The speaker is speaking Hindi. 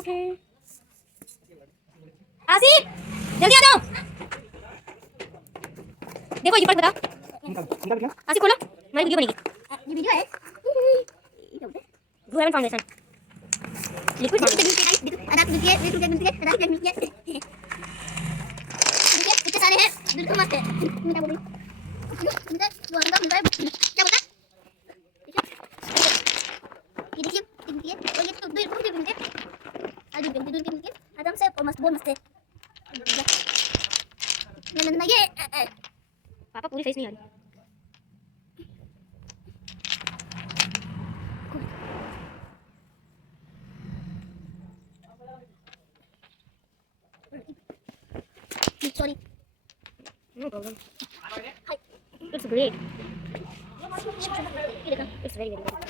ओके आसिफ जल्दी आ जाओ। देखो ये पढ़ बता आसिफ खोलो हमारी वीडियो बनेगी। ये वीडियो है ग्लू एंड फाउंडेशन लिक्विड कितने सारे हैं बिल्कुल मस्त है। क्या बोल रही क्या बोला ये देखिए और ये तो बिल्कुल आराम से मस्त बहुत मस्त है। ये पापा पूरी फेस नहीं आ रही। Sorry. No problem. Hi. It's great. It's very good.